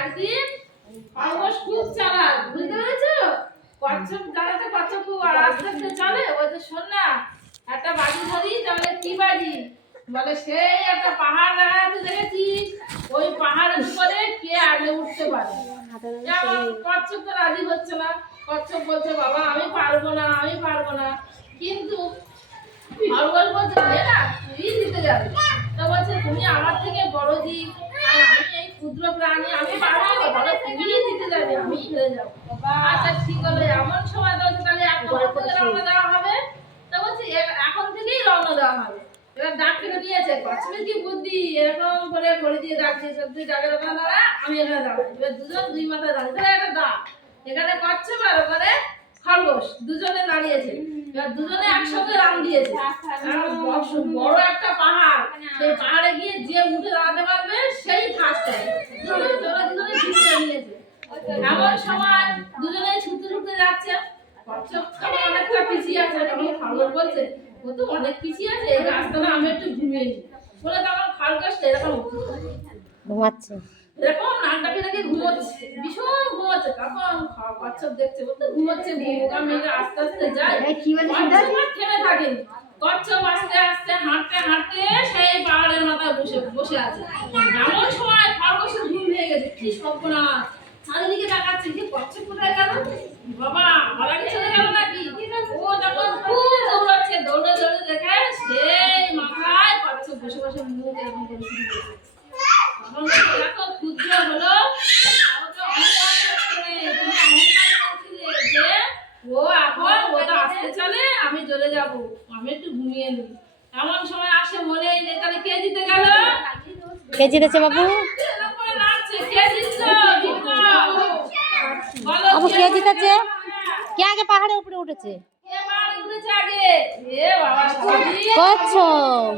একদিন খরগোশ খুব চালাক, বুঝতে পেরেছো? কচ্ছপ দাঁড়াতে কচ্ছপ খুব আস্তে আস্তে চলে। ওই যে শোন না, একটা বাজি ধরি, তাহলে কি বাজি বলে, সেই একটা পাহাড় দেখা যাচ্ছে, দেখেছিস? ওই পাহাড়ের উপরে কে আগে উঠতে পারে। কচ্ছপ তো রাজি হচ্ছে না। কচ্ছপ বলছে, বাবা আমি পারবো না, আমি পারবো না। কিন্তু খরগোশ বলছে, না তুই জিতে যাবে। তো বলছে, তুমি আমার থেকে বড় জীব, আর আমি এই ক্ষুদ্র প্রাণী, আমি পারবো, তাহলে তুমি জিতে যাবে, আমি হেরে যাবো। আচ্ছা ঠিক হলো। এমন সময় বলছে, তাহলে এখন থেকে রওনা দেওয়া হবে। তো বলছে, এখন থেকেই রওনা দেওয়া হবে। এবার ডাক থেকে নিয়েছে, কচ্ছপের কি বুদ্ধি, এরকম করে ঘড়ি দিয়ে ডাক দিয়েছে, তুই ডাকের ওখানে দাঁড়া, আমি এখানে দাঁড়াই। এবার দুজন দুই মাথায় দাঁড়িয়ে, তাহলে একটা ডাক, এখানে কচ্ছপ আর ওখানে খরগোশ দুজনে দাঁড়িয়েছে। এবার দুজনে একসঙ্গে রান দিয়েছে। বড় একটা পাহাড়, সেই পাহাড়ে গিয়ে যে উঠে দাঁড়াতে পারবে সেই ফার্স্ট হবে। দুজনে জিতে নিয়েছে। এমন সময় দুজনেই ছুটতে ছুটতে যাচ্ছে। কচ্ছপ অনেকটা পিছিয়ে আছে, তখন খরগোশ বলছে, ও তো অনেক পিছিয়ে আছে, এই রাস্তাটা আমি একটু ঘুমিয়ে নিই বলে, তখন খরগোশটা এরকম ঘুমাচ্ছে, এরকম নাকটা ফেলে ঘুমোচ্ছে, ভীষণ ঘুমোচ্ছে। তখন কচ্ছপ দেখছে, ও তো ঘুমোচ্ছে, ঘুমোকা মেরে আস্তে আস্তে যায়। কচ্ছপ আর থেমে থাকেনি। কচ্ছপ আস্তে আস্তে হাঁটতে হাঁটতে সেই পাহাড়ের মাথায় বসে বসে আছে। এমন সময় খরগোশের ঘুম ভেঙে গেছে, কি সর্বনাশ! চারিদিকে তাকাচ্ছে, যে কচ্ছপ কোথায় গেল, বাবা মারা গেছে, চলে গেল নাকি? ও তখন খুব দৌড়াচ্ছে, দৌড়ে দৌড়ে দেখে সেই মাথায় কচ্ছপ বসে বসে মুখ এরকম করে শুরু করেছে। তখন এত ক্ষুদ্র হলো, যে ও এখন ও তো আসতে চলে, আমি চলে যাব, আমি একটু ঘুমিয়ে নিই। এমন সময় আসে, মনে নেই, তাহলে কে জিতে গেল? কে জিতেছে বাবু? বাবু কে জিতেছে? কে আগে পাহাড়ের উপরে উঠেছে? কচ্ছপ।